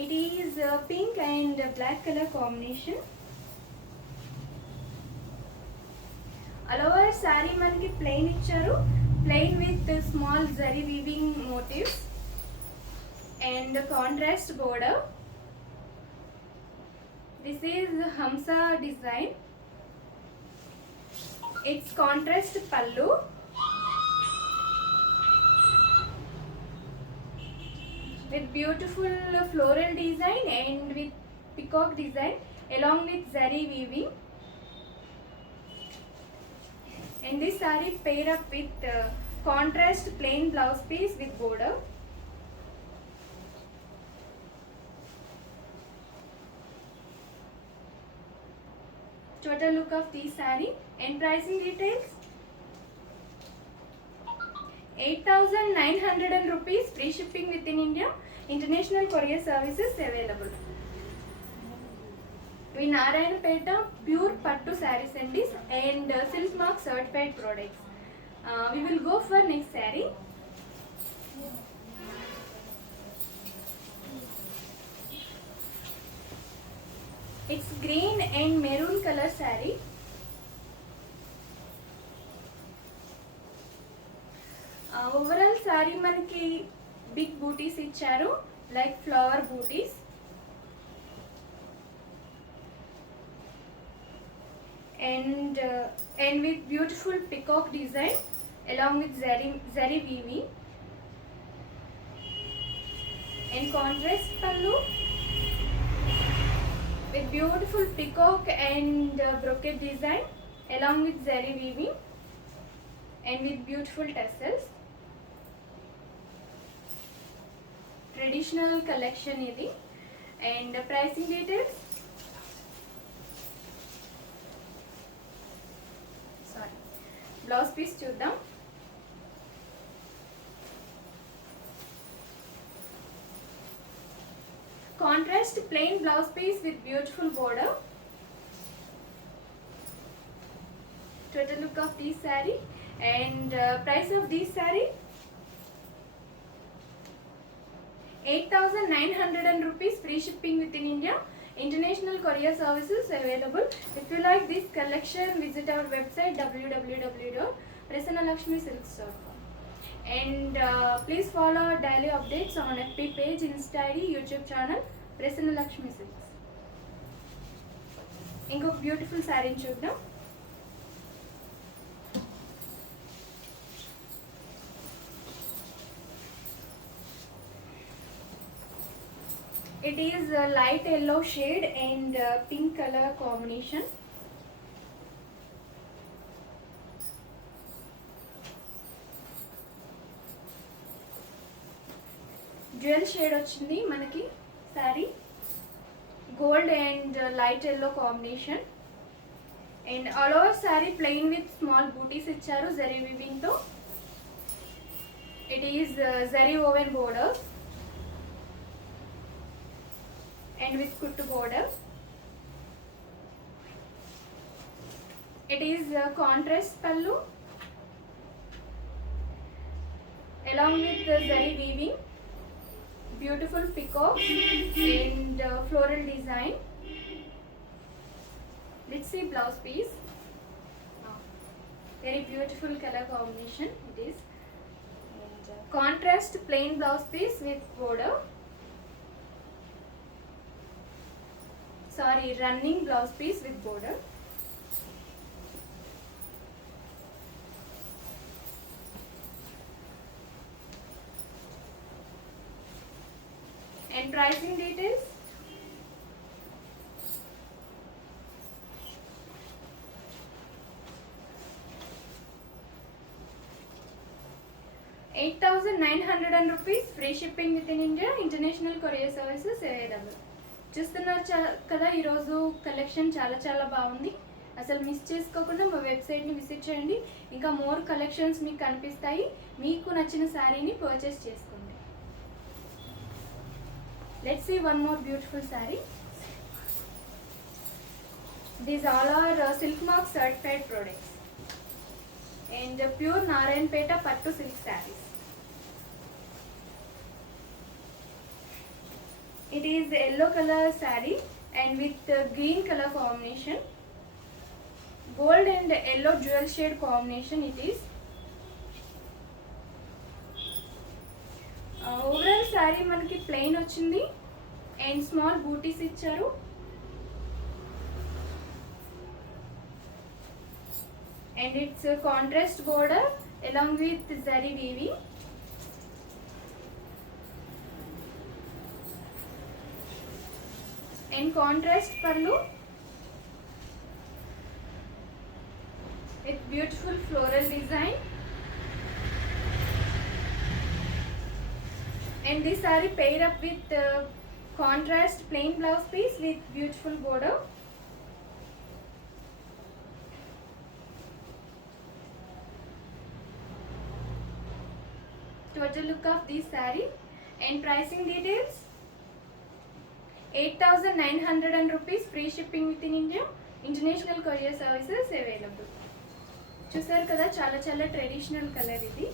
It is pink and black color combination. All over saree మనకి plain ఇచ్చారు, plain with small zari weaving motifs and contrast border. This is Hamsa design. It's contrast pallu with beautiful floral design and with peacock design along with zari weaving. And this saree pair up with contrast plain blouse piece with border. Total look of this saree and pricing details. 8,900 rupees, free shipping within India, international courier services available. We Narayanpeta pure pattu sarees and Silk Mark certified products. We will go for next saree. It's green and maroon color saree. Overall saree మనకి big booties ఇచ్చారు, like flower booties. And with beautiful peacock design along with zari weaving and contrast pallu with beautiful peacock and brocade design along with zari weaving and with beautiful tassels. Traditional collection idi. And pricing details. Sorry, blouse piece చూద్దాం. Contrast plain blouse piece with beautiful border. Total look of this saree and price of this saree 8,900 rupees, free shipping within India, international courier services available. If you like this collection, visit our website www.prasanalakshmisilks.com. And please follow our daily updates on FB page, Insta ID, YouTube channel, Prasanna Lakshmi Silks. ఇంకొక బ్యూటిఫుల్ శారీ చూద్దాం. It is a light yellow shade and pink color combination. Jewel shade వచ్చింది మనకి saree, gold and light yellow combination. And all over saree plain with small booties ఇచ్చారు zari weaving తో. It is zari woven border and with kuttu border. It is contrast pallu along with the zari weaving, beautiful peacock and floral design. Let's see blouse piece. Very beautiful color combination it is. And contrast plain blouse piece with border. Sorry, running blouse piece with border. And pricing details. ₹8,900, free shipping within India, international courier services available. చూస్తున్నారు కదా, ఈరోజు collection చాలా చాలా బాగుంది. అసలు మిస్ చేసుకోకుండా మా వెబ్సైట్ని విజిట్ చేయండి. ఇంకా మోర్ కలెక్షన్స్ మీకు కనిపిస్తాయి. మీకు నచ్చిన శారీని పర్చేస్ చేసుకోండి. Let's see one more beautiful sari. These all are silk mark certified products and pure Narayanpet పట్టు silk saris. It is yellow color saree and with green color combination, gold and yellow jewel shade combination it is. Overall sari మనకి plain వచ్చింది and small బూటీస్ ఇచ్చారు. And it's a contrast border along with zari weaving. And contrast pallu with beautiful floral design. And this saree pair up with contrast plain blouse piece with beautiful border. Total look of this saree and pricing details. 8,900 rupees, free shipping within India, international courier services available. చూసారు కదా, చాలా చాలా traditional colour ఇది.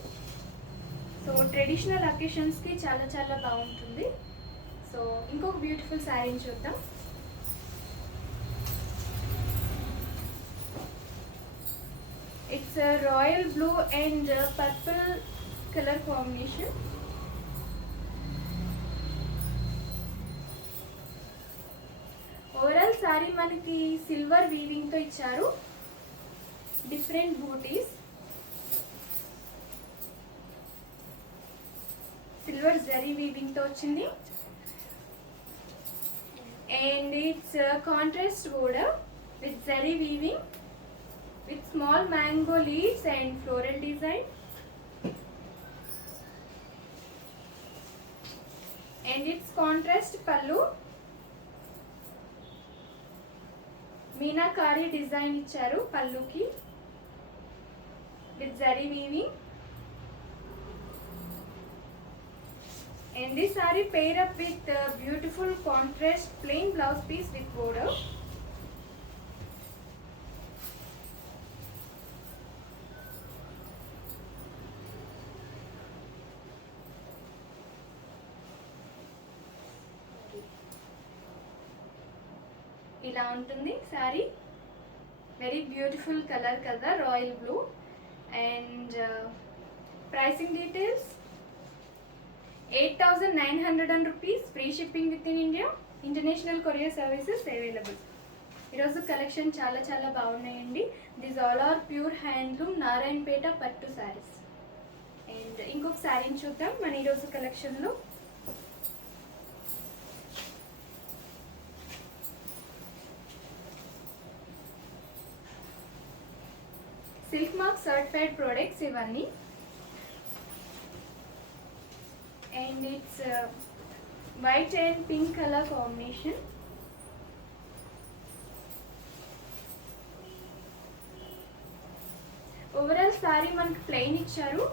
So traditional అకేషన్స్కి చాలా చాలా బాగుంటుంది. సో ఇంకొక బ్యూటిఫుల్ శారీని చూద్దాం. It's royal blue and purple colour combination. Overall sari మనకి సిల్వర్ వీవింగ్ తో ఇచ్చారు. డిఫరెంట్ బూటీస్, సిల్వర్ జరీ వీవింగ్ తో వచ్చింది. And it's contrast border with zari weaving with small mango leaves and floral design. And its contrast pallu, meenakari డిజైన్ ఇచ్చారు పల్లుకి with zari weaving. And this saree pair up with beautiful contrast plain blouse piece with border. ఇలా ఉంటుంది sari. Very beautiful colour కదా, royal blue. And pricing details 8,900 rupees, free shipping within India, international courier services available. ఈరోజు collection చాలా చాలా బాగున్నాయండి. This all are pure handloom Narayanpet పట్టు saris. And ఇంకొక శారీని చూద్దాం మన ఈరోజు కలెక్షన్లో. సిల్క్ మార్క్ సర్టిఫైడ్ ప్రొడక్ట్స్ ఇవన్నీ. And it's white and pink colour combination. Overall sari మనకి ప్లెయిన్ ఇచ్చారు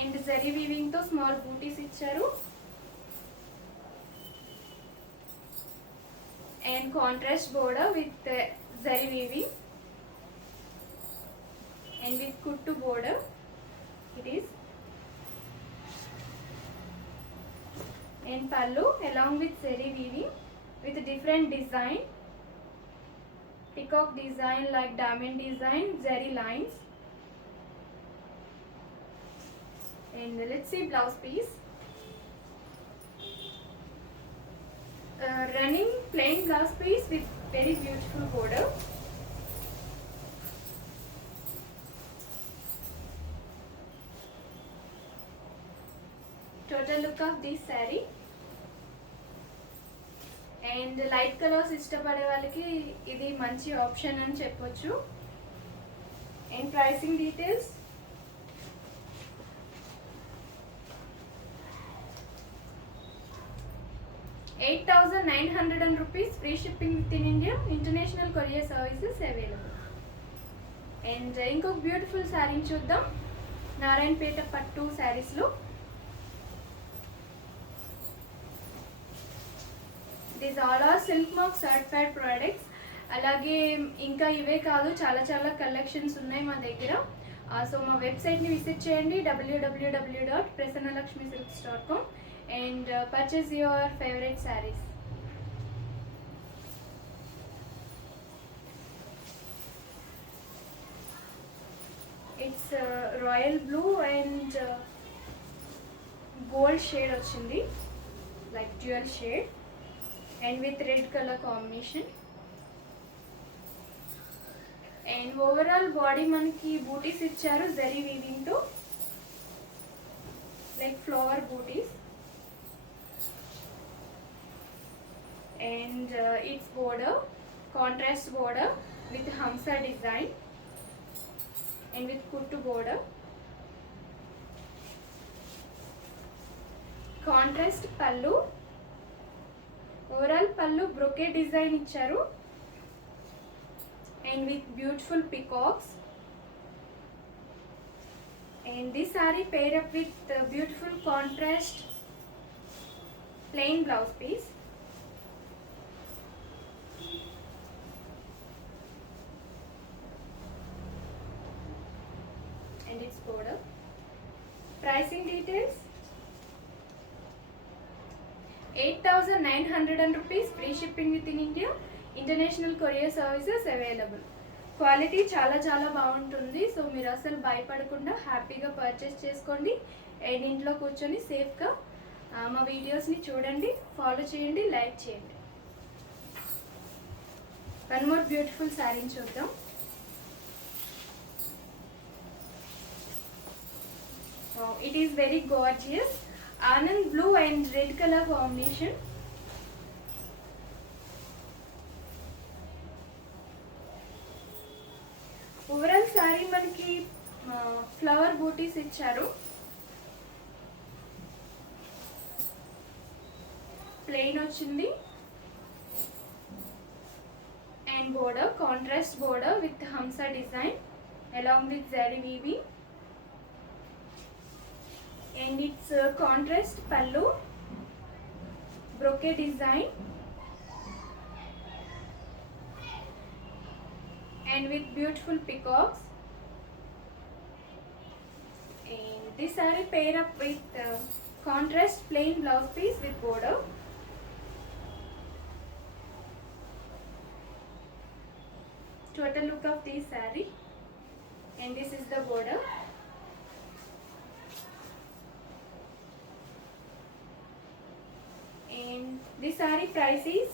అండ్ జరీ వీవింగ్ తో స్మాల్ బూటీస్ ఇచ్చారు. And contrast border with zari weaving and with kuttu border it is. And pallu along with zari weaving with a different design, peacock design like diamond design, zari lines. And let's see blouse piece. Running plain blouse piece with very beautiful border. Total look of this saree. And light colours ఇష్టపడే వాళ్ళకి ఇది మంచి ఆప్షన్ అని చెప్పొచ్చు. And pricing details 8,900 rupees, free shipping within India, international courier services available. And ఇంకొక beautiful శారీని చూద్దాం నారాయణపేట పట్టు శారీస్లో. These all are silk mark certified products. అలాగే ఇంకా ఇవే కాదు, చాలా చాలా కలెక్షన్స్ ఉన్నాయి మా దగ్గర. సో మా వెబ్సైట్ని విజిట్ చేయండి www.prasanalakshmisilks.com and purchase your favorite sarees. It's royal blue and gold shade వచ్చింది, like dual shade and with red color combination. And overall body మనకి బూటీస్ ఇచ్చారు జరీ వీవింగ్ తో, like flower buttis. And it's border contrast border with hamsa design and with కుట్టు border. Contrast pallu, overall pallu brocade design ఇచ్చారు and with beautiful peacocks. And this saree pair up with beautiful contrast plain blouse piece. And its border. Pricing details: 8,900 rupees, free shipping within India, international courier services available. Quality చాలా చాలా బాగుంటుంది. సో మీరు అసలు భయపడకుండా హ్యాపీగా purchase చేసుకోండి అండ్ ఇంట్లో కూర్చొని సేఫ్గా మా వీడియోస్ని చూడండి, ఫాలో చేయండి, లైక్ చేయండి. వన్ మోర్ బ్యూటిఫుల్ శారీని చూద్దాం. ఇట్ ఈస్ వెరీ గార్జియస్ ఆనంద్ blue and red colour combination. Overall sari మనకి ఫ్లవర్ బూటీస్ ఇచ్చారు, ప్లెయిన్ వచ్చింది and border contrast border with hamsa design along with zari weaving. And it's contrast pallu brocade design and with beautiful peacocks. And this saree pair up with contrast plain blouse piece with border. Total look of this saree, and this is the border. And this saree price is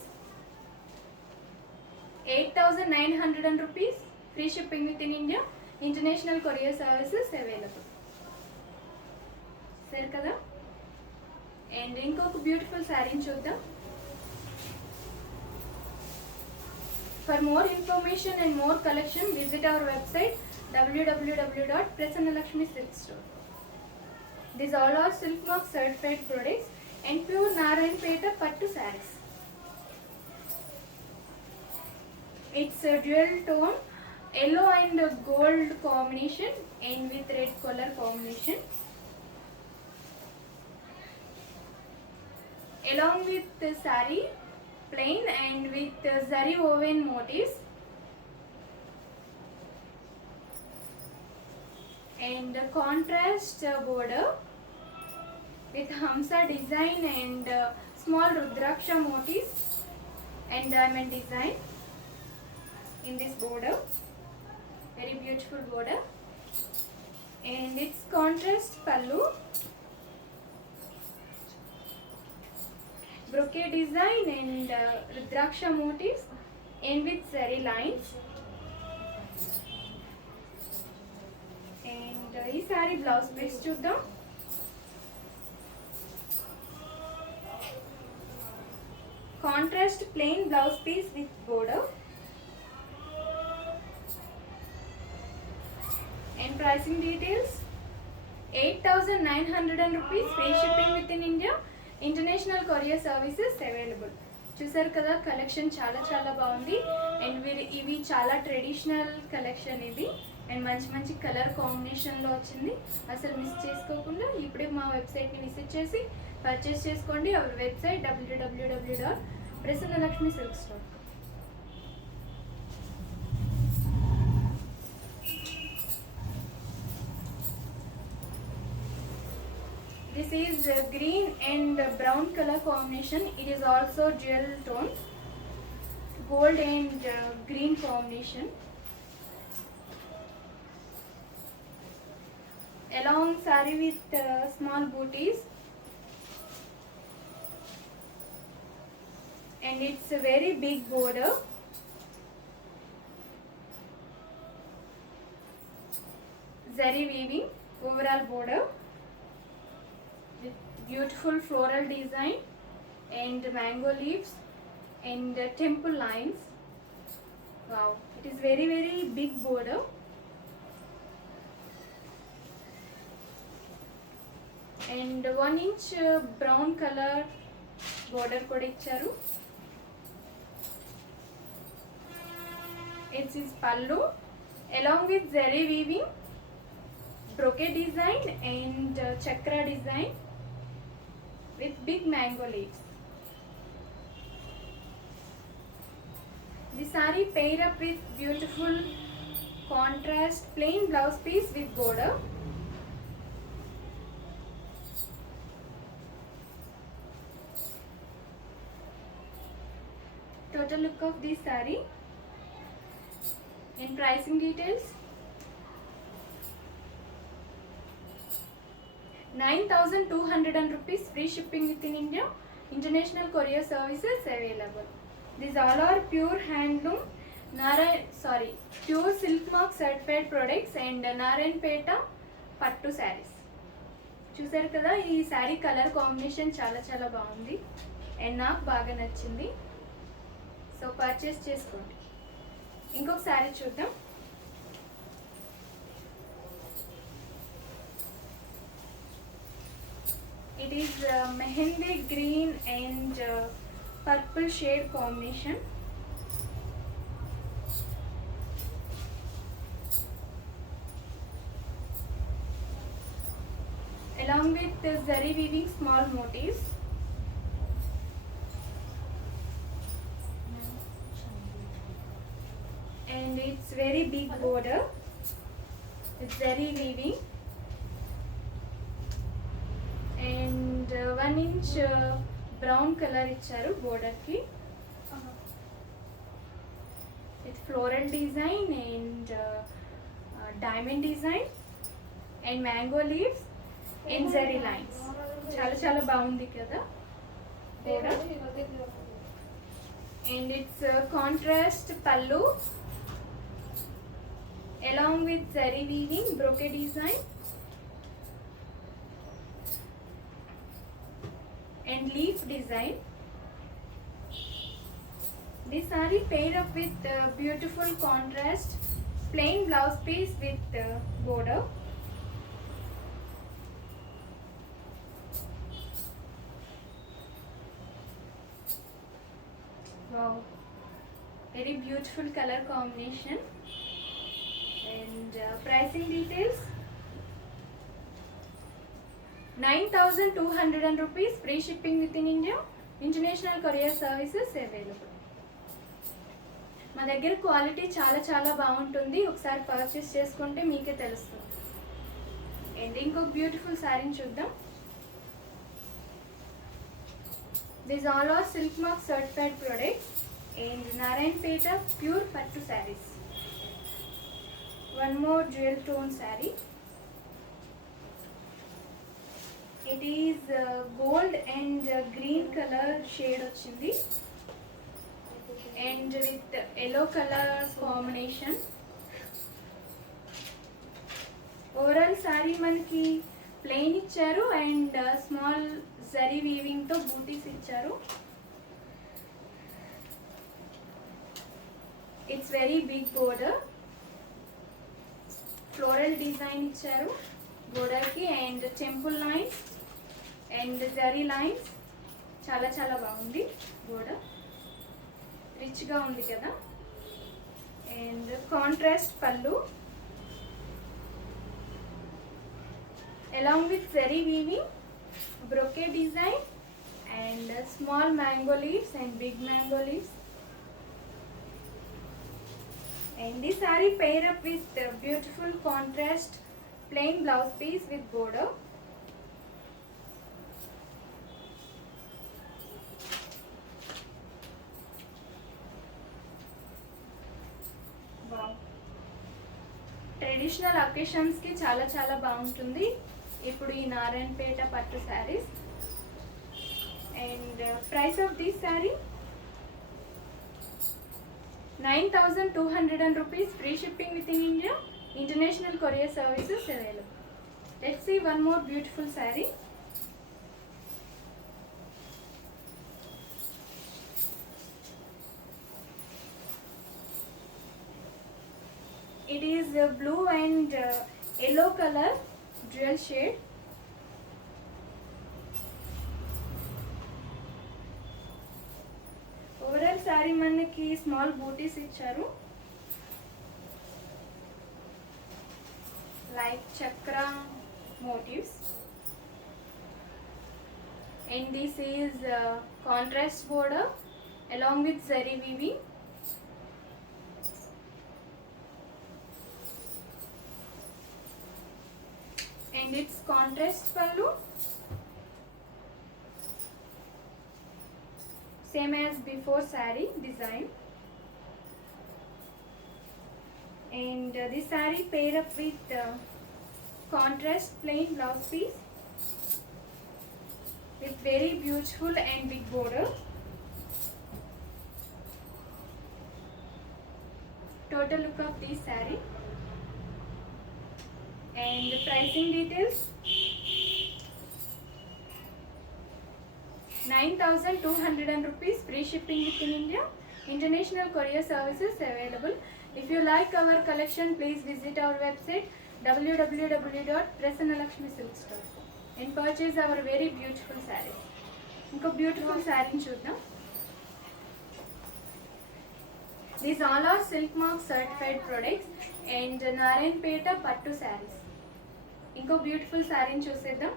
8,900 rupees, free shipping within India, international courier services available. సరే కదా. అండ్ ఇంకొక beautiful శారీని చూద్దాం. For more information and more collection visit our website www.prasanalakshmisilks.com. These all are silk mark certified products and pure Narayanpeta pattu sarees. It's a dual tone yellow and gold combination and with red color combination. Along with the saree plain and with zari woven motifs and contrast border with hamsa design and small rudraksha motifs and diamond design in this border. Very beautiful border. And its contrast pallu brocade design and rudraksha motifs and with zari lines. And ee saree blouse piece chuddam. Contrast plain blouse piece with border. And pricing details: 8,900 rupees, free shipping within India, international courier services available. చూసారు కదా, కలెక్షన్ చాలా చాలా బాగుంది. అండ్ ఇవి చాలా traditional collection ఇది అండ్ మంచి మంచి కలర్ కాంబినేషన్లో వచ్చింది. అసలు మిస్ చేసుకోకుండా ఇప్పుడే మా వెబ్సైట్ని విజిట్ చేసి పర్చేస్ చేసుకోండి. Our website www.prasanalakshmisilks.com. This is green and brown color combination. It is also dual tone, gold and green combination. Along saree with small booties, and it's a very big border. Zari weaving overall border with beautiful floral design and mango leaves and temple lines. Wow, it is very big border. And 1 inch brown color border కూడా ఇచ్చారు. It is pallu along with zari weaving, brocade design and chakra design with big mango leaves. The saree pair up with beautiful contrast plain blouse piece with border. Total look of this saree and pricing details. 9,200 rupees, free shipping within India, international courier services available. These all are pure handloom, pure silk mark certified products and Narayanpeta పట్టు sarees. చూసారు కదా, ఈ sari colour combination చాలా బాగుంది అండ్ నాకు బాగా నచ్చింది. So purchase చేసుకోండి. ఇంకొక శారీ చూద్దాం. It is mehendi green and purple shade combination. Along with zari weaving small motifs. And it's very big border with zari weaving. And 1 inch brown color ఇచ్చారు border కి with floral design and diamond design and mango leaves and zari lines. చాలా బాగుంది కదా border. And it's contrast pallu along with zari weaving, brocade design and leaf design. This saree paired up with beautiful contrast plain blouse piece with border. Wow, very beautiful color combination. And pricing details. 9,200 rupees, free shipping within India, international courier services available. మా దగ్గర క్వాలిటీ చాలా బాగుంటుంది. ఒకసారి పర్చేస్ చేసుకుంటే మీకే తెలుస్తుంది. అండ్ ఇంకొక beautiful శారీని చూద్దాం. These all are silk mark certified products and Narayanpeta pure pattu sarees. One more jewel tone saree. It is gold and green color shade వచ్చింది and with yellow color combination. Overall saree మనకి plain ఇచ్చారు and small zari weaving తో booties ఇచ్చారు. It's very big border. Floral design ఇచ్చారు border కి and temple lines and zari lines. చాలా బాగుంది border. Rich గా ఉంది కదా. and contrast pallu along with zari weaving, brocade design and small mango leaves and big mango leaves. And this saree pair up with beautiful contrast plain blouse piece with border. అకేషన్స్కి చాలా చాలా బాగుంటుంది ఇప్పుడు ఈ నారాయణపేట పట్టు saris. And price of this sari 9,200 rupees, free shipping within India, international courier services available. Let's see one more beautiful saree. It is blue and yellow color dual shade. Overall sari మనకి small బూటీస్ ఇచ్చారు, like chakra motifs. And this is contrast border along with zari weaving. And its contrast pallu same as before saree design. And this saree pair up with contrast plain blouse piece with very beautiful and big border. Total look of this saree. And the pricing details, 9,200 rupees, free shipping within India, international courier services available. If you like our collection, please visit our website www.prasanalakshmisilks.com and purchase our very beautiful sarees. Inko beautiful saree chuddam. These all are Silk Mark certified products and Narayanpeta Pattu sarees. ఇంకో beautiful శారీని చూసేద్దాం.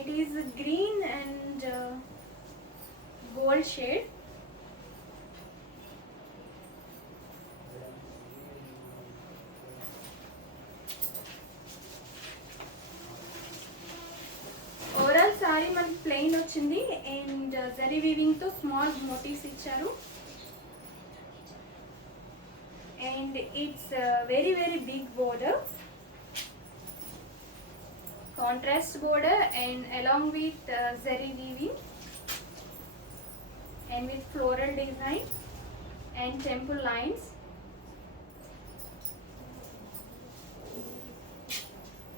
It is green and gold shade. Sari మనకి plain వచ్చింది and zari weaving తో small motifs ఇచ్చారు. And it's very very big border, contrast border and along with zari weaving and with floral design and temple lines.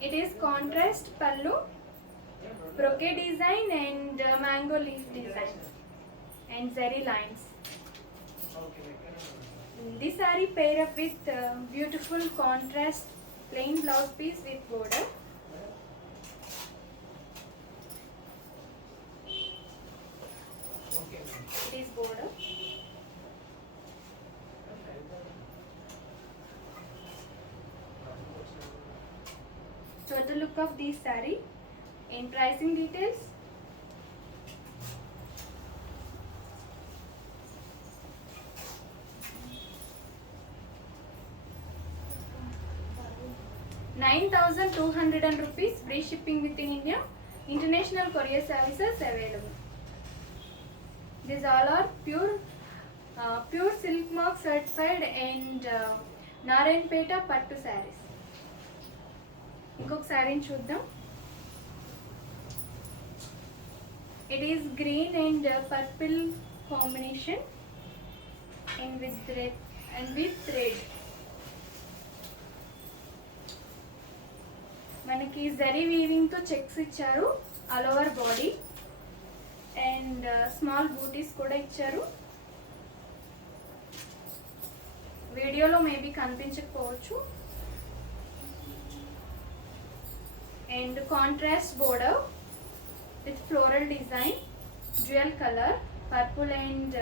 It is contrast pallu, brocade design and mango leaf design and zari lines. This saree pair up with beautiful contrast plain blouse piece with border. This border. Total look of this saree. In pricing details, ₹9,200, free shipping within India, international courier services available. These all are pure Silk Mark certified and Narayanpeta Pattu sarees. ఇంకొక శారీని చూద్దాం. It is green and purple combination and with red and with red. మనకి zari weaving తో checks ఇచ్చారు all over body and small buttis కూడా ఇచ్చారు. వీడియోలో maybe కనిపించకపోవచ్చు. And contrast border with floral design, dual color, purple and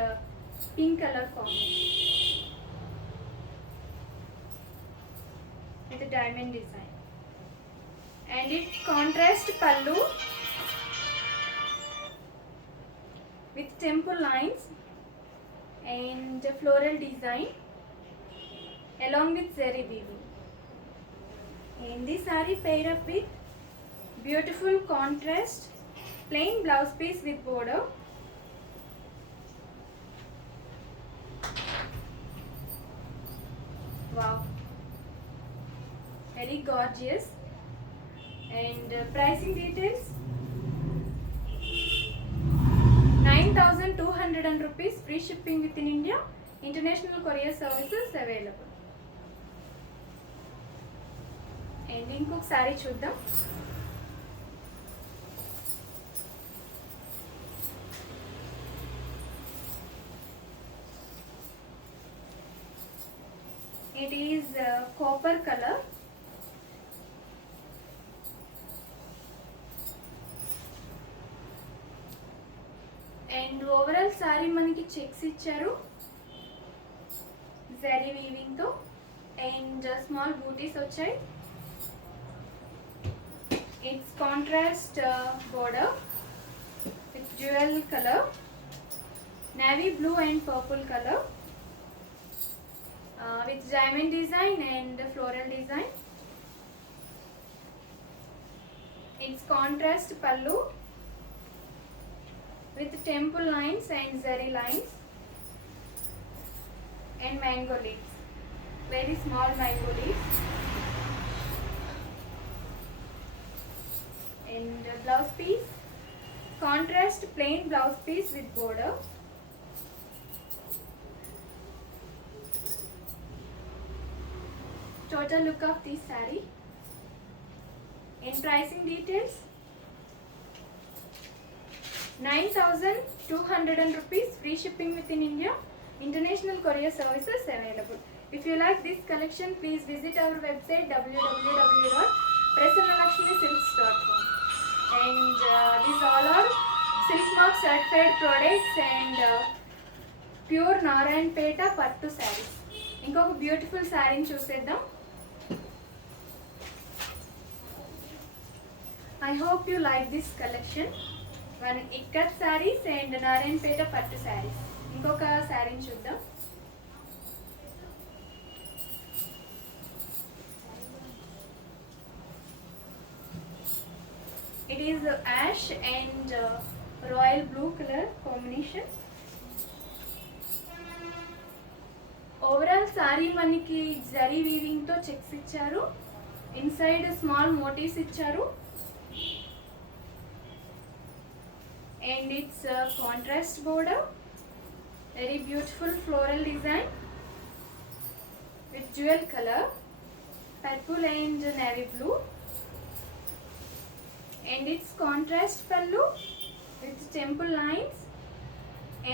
pink color combination with a diamond design. And it contrast pallu with temple lines and floral design along with zari weaving. And this saree pair up with beautiful contrast plain blouse piece with border. Wow, very gorgeous. And pricing details, 9,200 rupees, free shipping within India, international courier services available. And ఇంకొక సారీ చూద్దాం. It is copper color. And overall saree మనకి చెక్స్ ఇచ్చారు zari weaving తో, and small బూటీస్ వచ్చాయి. It's contrast border with jewel color, navy blue and purple color, with diamond design and floral design. It's contrast pallu with temple lines and zari lines and mango leaves, very small mango leaves. And blouse piece, contrast plain blouse piece with border. Total look of this saree. In pricing details, 9,200 rupees, free shipping within India, international courier services available. If you like this collection, please visit our website www.prasannalakshmisilks.com. And these all are Silk Mark certified products and pure Narayanpeta pattu sarees. ఇంకొక beautiful శారీని చూసేద్దాం. I hope you like this collection. One ikat sarees and Narayanpeta pattu sarees. ఇంకొక శారీని చూద్దాం. It is ash and royal blue color combination. Overall saree మనకి zari weaving తో checks ఇచ్చారు, inside small motifs ఇచ్చారు. And it's contrast border, very beautiful floral design with jewel color, purple and navy blue. And it's contrast pallu with temple lines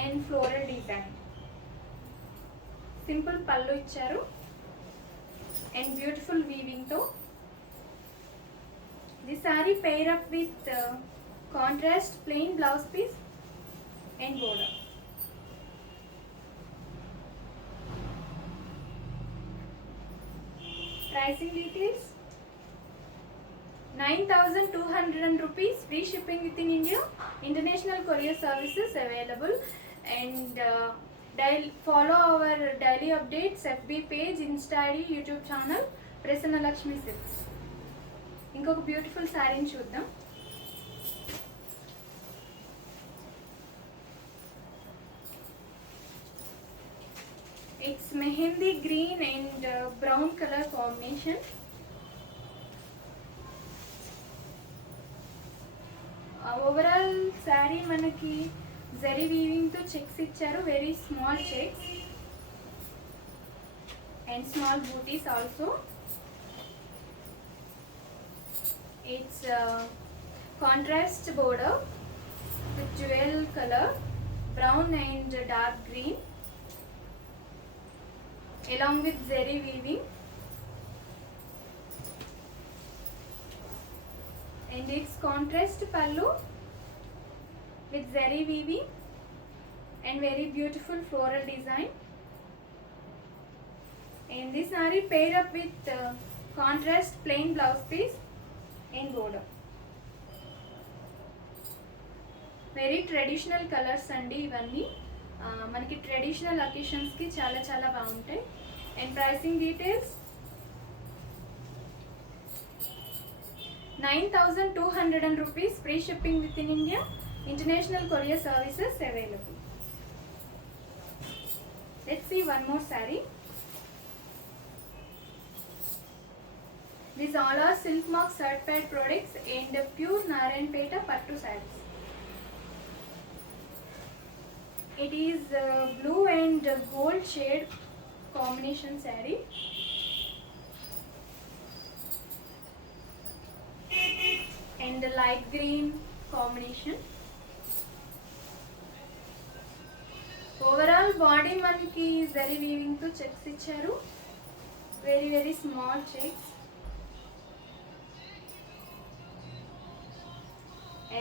and floral design. Simple pallu icharu and beautiful weaving tho. The saree pair up with contrast plain blouse piece and border. Pricing details, 9,200 rupees, free shipping within India, international courier services available. And follow our daily updates, FB page, Insta ID, YouTube channel, Prasanna Lakshmi Silks. ఇంకొక beautiful శారీని చూద్దాం. It's mehendi green and brown color combination. Overall sari మనకి zari weaving తో checks ఇచ్చారు, very small checks and small buttis also. It's contrast border with jewel colour, brown and dark green, along with zari weaving. And it's contrast pallu with zari weaving and very beautiful floral design. And this saree pair up with contrast plain blouse piece and border. Very traditional colors andi ivanni, మనకి ట్రెడిషనల్ అకేషన్స్కి చాలా చాలా బాగుంటాయి. And pricing details, 9,200 rupees, free shipping within India, international courier services available. Let's see one more saree. These all are Silk Mark certified products and pure Narayanpeta Pattu sarees. It is blue and gold shade combination saree. And the light green combination. Overall body maniki zari weaving to checks icharu. Very small checks.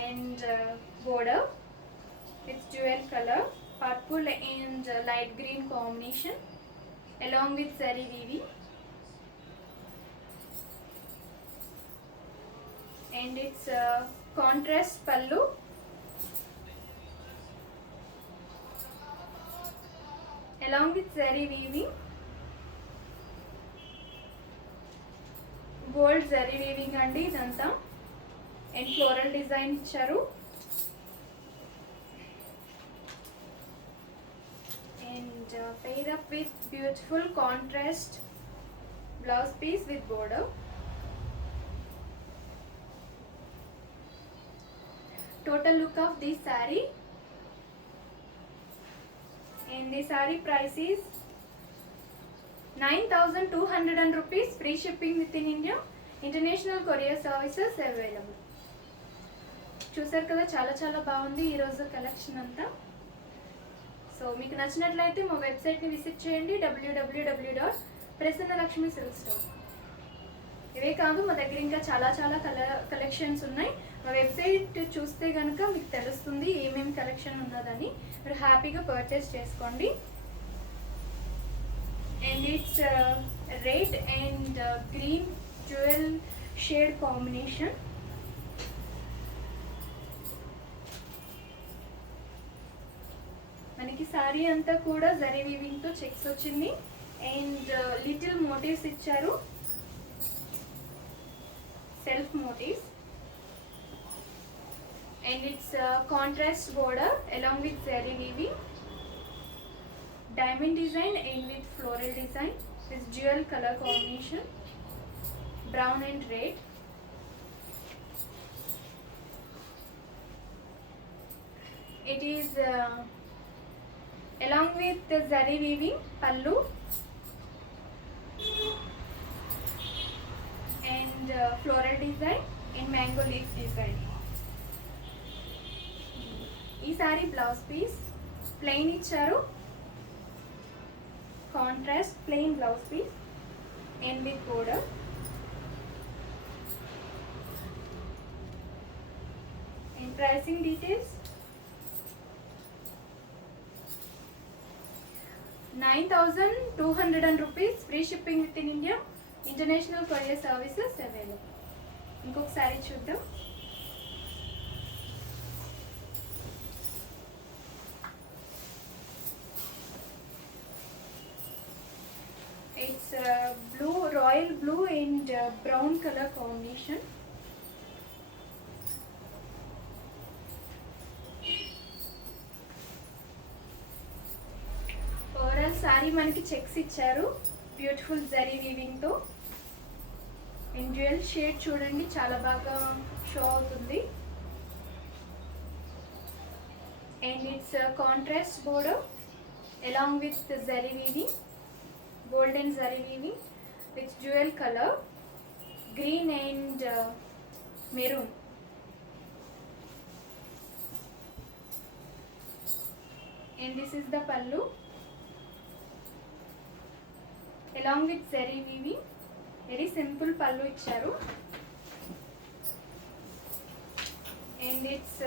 And border. It's dual color, purple and light green combination along with zari weaving. And it's contrast pallu along with zari weaving, gold zari weaving andi idantha, and floral design icharu. And paid up with beautiful contrast blouse piece with border. Total look of this saree, and the saree price is 9,200 rupees, free shipping within India, international courier services available. చూసారు కదా, చాలా బాగుంది ఈరోజు కలెక్షన్ అంతా. సో మీకు నచ్చినట్లయితే మా వెబ్సైట్ని విజిట్ చేయండి, www.prasannaLakshmiSilks.com. ఇవే కాదు, మా దగ్గర ఇంకా చాలా కలెక్షన్స్ ఉన్నాయి. మా వెబ్సైట్ చూస్తే కనుక మీకు తెలుస్తుంది ఏమేమి కలెక్షన్ ఉన్నదని. మీరు హ్యాపీగా పర్చేస్ చేసుకోండి. And it's red and green jewel shade combination. మనకి సారీ అంతా కూడా జరీ వీవింగ్ తో చెక్స్ వచ్చింది అండ్ లిటిల్ మోటివ్స్ ఇచ్చారు, self motifs. And it's contrast border along with zari weaving, diamond design and with floral design. This dual color combination, brown and red. It is along with the zari weaving pallu and floral design and mango leaf design. ఈ sari blouse piece plain ఇచ్చారు, contrast plain blouse piece and with border. And pricing details 9,200 rupees, free shipping within India, international courier services available. ఇంకొకసారి చూద్దాం. It's blue, royal blue and brown color combination. Overall sari మనకి చెక్స్ ఇచ్చారు బ్యూటిఫుల్ zari weaving తో. And dual shade చూడండి, చాలా బాగా షో అవుతుంది. And it's contrast border along with the zari weaving, golden zari weaving with jewel color, green and maroon. And this is the pallu along with zari weaving. Very simple pallu icharu. And it's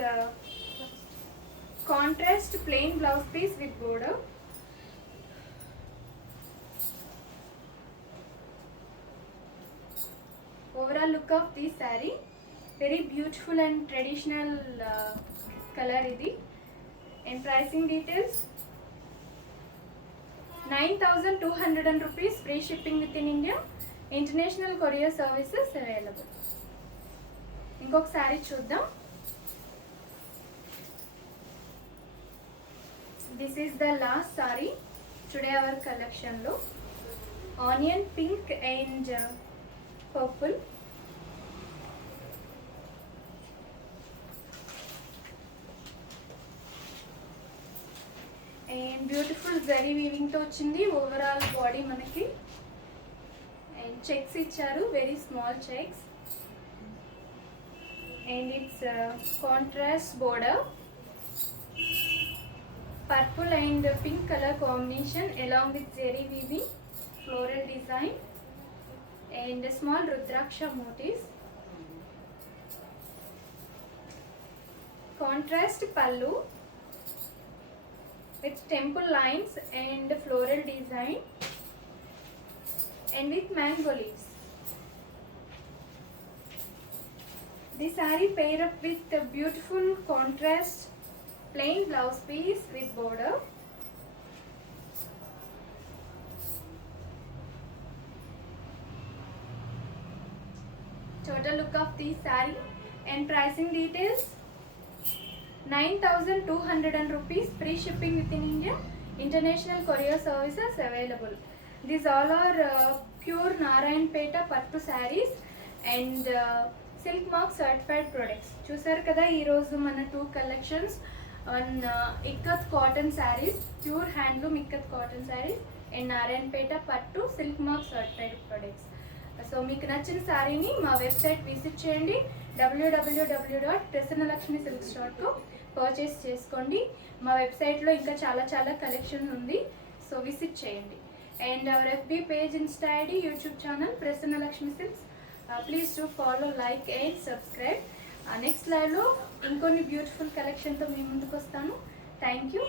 contrast plain blouse piece with border. Overall look of this saree, very beautiful and traditional color idi. And pricing details 9,200 rupees, free shipping within India, international courier services available. ఇంకొక శారీ చూద్దాం. This is the last sari today our కలెక్షన్లో. Onion pink and purple. And beautiful zari వీవింగ్తో వచ్చింది overall body మనకి. And checks ఇచ్చారు, very small checks. And it's contrast border, purple and pink color combination along with zari weaving, floral design and a small rudraksha motifs. Contrast pallu with temple lines and floral design and with mango leaves. The saree pair up with a beautiful contrast plain blouse piece with border. Total look of the saree and pricing details. 9,200 rupees, free shipping within India, international courier services available. These all are pure Narayanpeta pattu sarees and silk mark certified products. చూసారు కదా ఈరోజు మన 2 collections on ikat cotton saris, pure handloom ikat cotton saris and Narayanpet పట్టు silk mark certified products. So మీకు నచ్చిన శారీని మా website visit చేయండి, www.prasanalakshmisilks.com పర్చేస్ చేసుకోండి. మా వెబ్సైట్లో ఇంకా చాలా చాలా కలెక్షన్ ఉంది, సో విజిట్ చేయండి. And hour FB page, Insta ID, YouTube channel Prasanna Lakshmi silks. Please to follow, like and subscribe. Next లైవ్లో ఇంకొన్ని బ్యూటిఫుల్ కలెక్షన్తో మీ ముందుకు వస్తాను. Thank you.